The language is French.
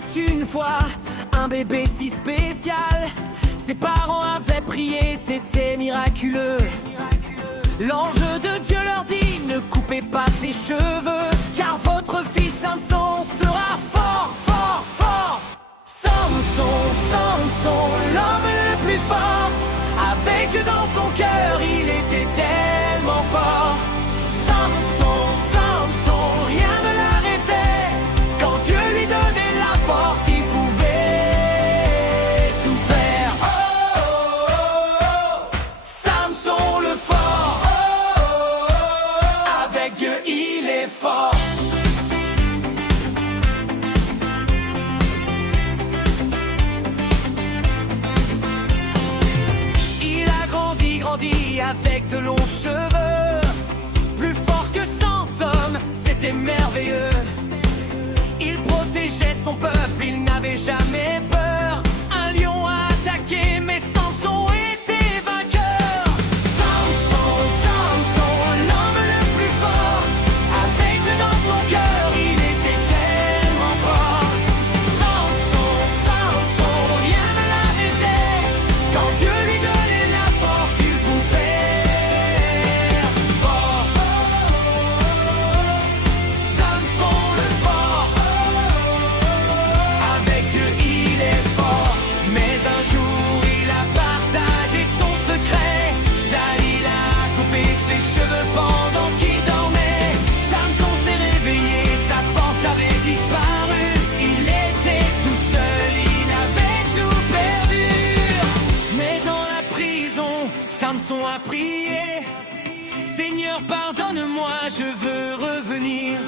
était une fois un bébé si spécial. Ses parents avaient prié, c'était miraculeux. L'ange de Dieu leur dit, ne coupez pas ses cheveux, car votre fils Samson sera fort, fort, fort. Samson, Samson, l'homme le plus fort. Avec Dieu dans son cœur, il était tellement fort. Samson, Samson, rien ne l'arrêtait. Quand Dieu lui donnait la force, il pouvait tout faire. Oh, oh, oh, oh. Samson le fort. Oh, oh, oh, oh. Avec Dieu, il est fort. Avec de longs cheveux, plus fort que 100 hommes, c'était merveilleux. Il protégeait son peuple, il n'avait jamais peur. Un lion a attaqué, mais Samson était vainqueur. Samson, Samson, l'homme le plus fort. Avec Dieu dans son cœur, il était tellement fort. Samson, Samson, rien ne l'arrêtait. Quand Dieu lui donnait la force, il pouvait. Samson a prié, Seigneur, pardonne-moi, je veux revenir.